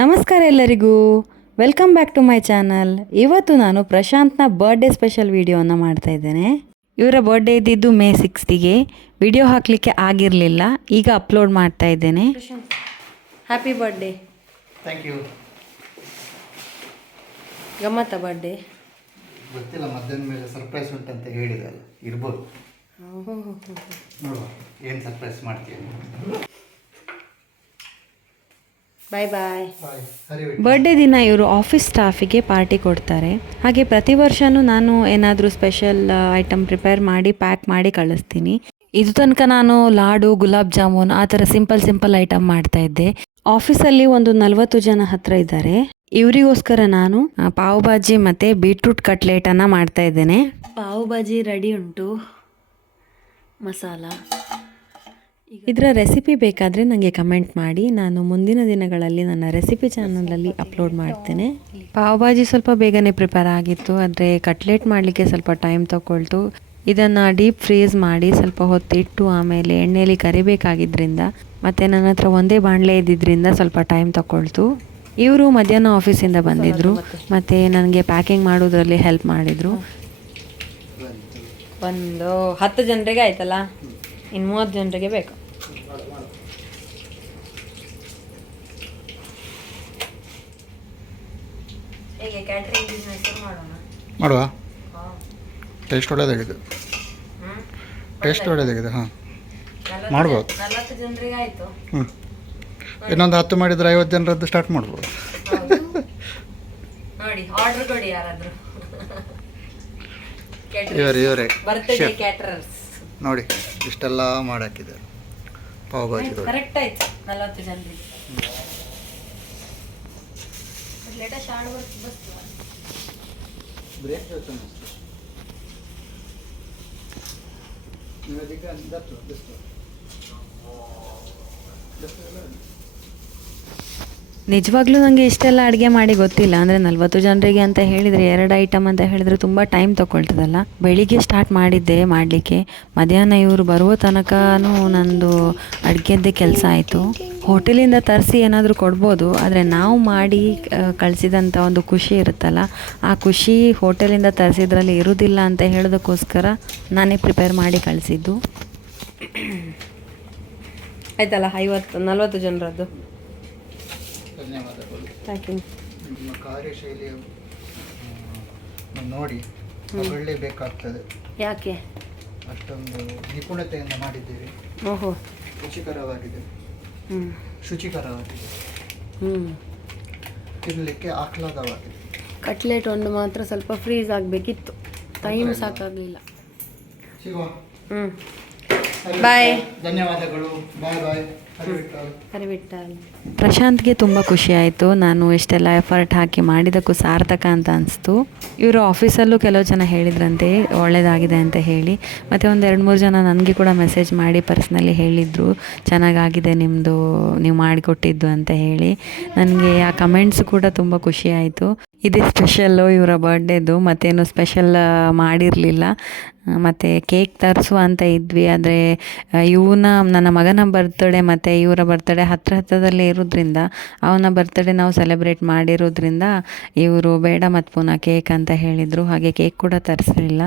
ನಮಸ್ಕಾರ ಎಲ್ಲರಿಗೂ. Welcome back to my channel ಇವತ್ತು ನಾನು ಪ್ರಶಾಂತ್ನ ಬರ್ಡೇ ಸ್ಪೆಷಲ್ ವಿಡಿಯೋನ ಮಾಡ್ತಾ ಇದ್ದೇನೆ. ಇವರ ಬರ್ಡೇ ಇದ್ದಿದ್ದು ಮೇ ಸಿಕ್ಸ್ತಿಗೆ ವಿಡಿಯೋ ಹಾಕಲಿಕ್ಕೆ ಆಗಿರಲಿಲ್ಲ. ಈಗ ಅಪ್ಲೋಡ್ ಮಾಡ್ತಾ ಇದ್ದೇನೆ. ಹ್ಯಾಪಿ ಬರ್ಡೇ ಥ್ಯಾಂಕ್ ಯು ಗಮ್ಮತ್ತ ಬರ್ಡೇ ಗೊತ್ತಿಲ್ಲ ಮಧ್ಯಾಹ್ನ ಮೇಲೆ ಸರ್ಪ್ರೈಸ್ ಉಂಟಂತ ಹೇಳಿದಲ್ಲ. ಇರ್ಬೋದು. ನೋಡುವ ಏನು ಸರ್ಪ್ರೈಸ್ ಮಾಡ್ತೀಯ? ಬಾಯ್ ಬಾಯ್ ಬರ್ಡೇ ದಿನ ಇವರು ಆಫೀಸ್ ಸ್ಟಾಫಿಗೆ ಪಾರ್ಟಿ ಕೊಡ್ತಾರೆ. ಹಾಗೆ ಪ್ರತಿ ವರ್ಷನೂ ನಾನು ಏನಾದರೂ ಸ್ಪೆಷಲ್ ಐಟಮ್ ಪ್ರಿಪೇರ್ ಮಾಡಿ ಪ್ಯಾಕ್ ಮಾಡಿ ಕಳಿಸ್ತೀನಿ. ಇದು ತನಕ ನಾನು ಲಾಡು ಗುಲಾಬ್ ಜಾಮೂನ್ ಆ ಥರ ಸಿಂಪಲ್ ಸಿಂಪಲ್ ಐಟಮ್ ಮಾಡ್ತಾ ಇದ್ದೆ. ಆಫೀಸಲ್ಲಿ ಒಂದು ನಲವತ್ತು ಜನ ಹತ್ರ ಇದ್ದಾರೆ. ಇವರಿಗೋಸ್ಕರ ನಾನು ಪಾವ್ ಭಾಜಿ ಮತ್ತು ಬೀಟ್ರೂಟ್ ಕಟ್ಲೆಟನ್ನು ಮಾಡ್ತಾ ಇದ್ದೇನೆ. ಪಾವ್ ಭಾಜಿ ರೆಡಿ ಉಂಟು. ಮಸಾಲ. ಇದರ ರೆಸಿಪಿ ಬೇಕಾದರೆ ನನಗೆ ಕಮೆಂಟ್ ಮಾಡಿ. ನಾನು ಮುಂದಿನ ದಿನಗಳಲ್ಲಿ ನನ್ನ ರೆಸಿಪಿ ಚಾನಲಲ್ಲಿ ಅಪ್ಲೋಡ್ ಮಾಡ್ತೇನೆ. ಪಾವ್ ಭಾಜಿ ಸ್ವಲ್ಪ ಬೇಗನೆ ಪ್ರಿಪೇರ್ ಆಗಿತ್ತು. ಆದರೆ ಕಟ್ಲೆಟ್ ಮಾಡಲಿಕ್ಕೆ ಸ್ವಲ್ಪ ಟೈಮ್ ತಗೊಳ್ತು. ಇದನ್ನು ಡೀಪ್ ಫ್ರೀಸ್ ಮಾಡಿ ಸ್ವಲ್ಪ ಹೊತ್ತಿಟ್ಟು ಆಮೇಲೆ ಎಣ್ಣೆಯಲ್ಲಿ ಕರಿಬೇಕಾಗಿದ್ದರಿಂದ ಮತ್ತು ನನ್ನ ಹತ್ರ ಒಂದೇ ಬಾಣಲೆ ಇದ್ದಿದ್ದರಿಂದ ಸ್ವಲ್ಪ ಟೈಮ್ ತಗೊಳ್ತು. ಇವರು ಮಧ್ಯಾಹ್ನ ಆಫೀಸಿಂದ ಬಂದಿದ್ದರು ಮತ್ತು ನನಗೆ ಪ್ಯಾಕಿಂಗ್ ಮಾಡೋದರಲ್ಲಿ ಹೆಲ್ಪ್ ಮಾಡಿದರು. ಒಂದು ಹತ್ತು ಜನರಿಗೆ ಆಯ್ತಲ್ಲ? ಇನ್ನು ಮೂವತ್ತು ಜನರಿಗೆ ಬೇಕು. ಮಾಡುವ. ಟೇಸ್ಟ್ ಒಳ್ಳೆಯದಾಗಿದೆ ಟೇಸ್ಟ್ ಒಳ್ಳೆಯದಾಗಿದೆ ಹಾಂ. ಮಾಡ್ಬೋದು. ಹ್ಞೂ ಇನ್ನೊಂದು ಹತ್ತು ಮಾಡಿದರೆ ಐವತ್ತು ಜನರದ್ದು ಸ್ಟಾರ್ಟ್ ಮಾಡ್ಬೋದು. ನೋಡಿ ಆರ್ಡರ್ ಕೊಡಿ ಯಾರಾದರೂ. ಇವರೇ ನೋಡಿ ಇಷ್ಟೆಲ್ಲ ಮಾಡಾಕಿದೆ ಪಾವ್ ಭಾಜಿ ನೋಡಿ ಕರೆಕ್ಟ್ ಆಯ್ತು ನಲವತ್ತು ಜನರಿಗೆ ಲೇಟೆಸ್ಟ್ ಆಡ್ ಬಸ್ತು ನಿಜವಾಗ್ಲೂ ನನಗೆ ಇಷ್ಟೆಲ್ಲ ಅಡುಗೆ ಮಾಡಿ ಗೊತ್ತಿಲ್ಲ. ಅಂದರೆ ನಲ್ವತ್ತು ಜನರಿಗೆ ಅಂತ ಹೇಳಿದರೆ, ಎರಡು ಐಟಮ್ ಅಂತ ಹೇಳಿದರೆ ತುಂಬ ಟೈಮ್ ತೊಗೊಳ್ತದಲ್ಲ. ಬೆಳಿಗ್ಗೆ ಸ್ಟಾರ್ಟ್ ಮಾಡಿದ್ದೆ ಮಾಡಲಿಕ್ಕೆ. ಮಧ್ಯಾಹ್ನ ಇವರು ಬರುವ ತನಕನೂ ನಂದು ಅಡುಗೆದ್ದೇ ಕೆಲಸ ಆಯಿತು. ಹೋಟೆಲಿಂದ ತರಿಸಿ ಏನಾದರೂ ಕೊಡ್ಬೋದು. ಆದರೆ ನಾವು ಮಾಡಿ ಕಳಿಸಿದಂಥ ಒಂದು ಖುಷಿ ಇರುತ್ತಲ್ಲ. ಆ ಖುಷಿ ಹೋಟೆಲಿಂದ ತರಿಸಿದ್ರಲ್ಲಿ ಇರೋದಿಲ್ಲ ಅಂತ ಹೇಳೋದಕ್ಕೋಸ್ಕರ ನಾನೇ ಪ್ರಿಪೇರ್ ಮಾಡಿ ಕಳಿಸಿದ್ದು. ಆಯ್ತಲ್ಲ, ಐವತ್ತು, ನಲ್ವತ್ತು ಜನರದ್ದು. ಧನ್ಯವಾದಗಳು. ಪ್ಯಾಕಿಂಗ್ ನಿಮ್ಮ ಕಾರ್ಯಶೈಲಿಯ ನೋಡಿ ಬೇಕಾಗ್ತದೆ. ಯಾಕೆ? ಅಷ್ಟೊಂದು ನಿಪುಣತೆಯಿಂದ ಮಾಡಿದ್ದೀರಿ. ಓಹೋ. ರುಚಿಕರವಾಗಿದೆ. ಹ್ಞೂ ಶುಚಿಕರವಾಗಿದೆ. ಹ್ಞೂ ತಿನ್ನಲಿಕ್ಕೆ ಆಹ್ಲಾದವಾಗಿದೆ. ಕಟ್ಲೆಟ್ ಒಂದು ಮಾತ್ರ ಸ್ವಲ್ಪ ಫ್ರೀಸ್ ಆಗಬೇಕಿತ್ತು. ಟೈಮ್ ಸಾಕಾಗಲಿಲ್ಲ. ಸಿಗುವ. ಹ್ಞೂ ಬಾಯ್ ಧನ್ಯವಾದಗಳು. ಬಾಯ್ ಬಾಯ್ ಪ್ರಶಾಂತ್ಗೆ ತುಂಬ ಖುಷಿ ಆಯಿತು. ನಾನು ಇಷ್ಟೆಲ್ಲ ಎಫರ್ಟ್ ಹಾಕಿ ಮಾಡಿದ್ದಕ್ಕೂ ಸಾರ್ಥಕ ಅಂತ ಅನಿಸ್ತು. ಇವರು ಆಫೀಸಲ್ಲೂ ಕೆಲವು ಜನ ಹೇಳಿದ್ರಂತೆ ಒಳ್ಳೆಯದಾಗಿದೆ ಅಂತ ಹೇಳಿ. ಮತ್ತು ಒಂದು ಎರಡು ಮೂರು ಜನ ನನಗೆ ಕೂಡ ಮೆಸೇಜ್ ಮಾಡಿ ಪರ್ಸ್ನಲಿ ಹೇಳಿದರು. ಚೆನ್ನಾಗಾಗಿದೆ ನಿಮ್ಮದು ನೀವು ಮಾಡಿಕೊಟ್ಟಿದ್ದು ಅಂತ ಹೇಳಿ. ನನಗೆ ಆ ಕಮೆಂಟ್ಸ್ ಕೂಡ ತುಂಬ ಖುಷಿಯಾಯಿತು ಇದೇ ಸ್ಪೆಷಲ್ಲು ಇವರ ಬರ್ಡೇದು ಮತ್ತೇನು ಸ್ಪೆಷಲ್ ಮಾಡಿರಲಿಲ್ಲ. ಮತ್ತು ಕೇಕ್ ತರಿಸುವ ಅಂತ ಇದ್ವಿ, ಆದರೆ ಇವನ, ನನ್ನ ಮಗನ ಬರ್ತಡೇ ಮತ್ತು ಇವರ ಬರ್ತಡೇ ಹತ್ತಿರ ಹತ್ರದಲ್ಲೇ ಇರೋದ್ರಿಂದ, ಅವನ ಬರ್ತಡೇ ನಾವು ಸೆಲೆಬ್ರೇಟ್ ಮಾಡಿರೋದ್ರಿಂದ, ಇವರು ಬೇಡ ಮತ್ತು ಪುನಃ ಕೇಕ್ ಅಂತ ಹೇಳಿದರು. ಹಾಗೆ ಕೇಕ್ ಕೂಡ ತರಿಸಲಿಲ್ಲ.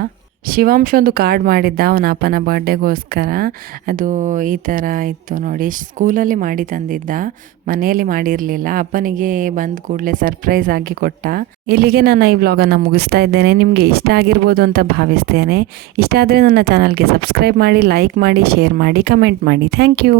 ಶಿವಾಂಶ್ ಒಂದು ಕಾರ್ಡ್ ಮಾಡಿದ್ದ ಅವನ ಅಪ್ಪನ ಬರ್ಡೇಗೋಸ್ಕರ ಅದು ಈ ಥರ ಇತ್ತು ನೋಡಿ. ಸ್ಕೂಲಲ್ಲಿ ಮಾಡಿ ತಂದಿದ್ದ. ಮನೆಯಲ್ಲಿ ಮಾಡಿರಲಿಲ್ಲ. ಅಪ್ಪನಿಗೆ ಬಂದ ಕೂಡಲೇ ಸರ್ಪ್ರೈಸ್ ಆಗಿ ಕೊಟ್ಟ. ಇಲ್ಲಿಗೆ ನಾನು ಈ ವ್ಲಾಗನ್ನು ಮುಗಿಸ್ತಾ ಇದ್ದೇನೆ. ನಿಮಗೆ ಇಷ್ಟ ಆಗಿರ್ಬೋದು ಅಂತ ಭಾವಿಸ್ತೇನೆ. ಇಷ್ಟ ಆದರೆ ನನ್ನ ಚಾನಲ್ಗೆ ಸಬ್ಸ್ಕ್ರೈಬ್ ಮಾಡಿ ಲೈಕ್ ಮಾಡಿ ಶೇರ್ ಮಾಡಿ ಕಮೆಂಟ್ ಮಾಡಿ. Thank you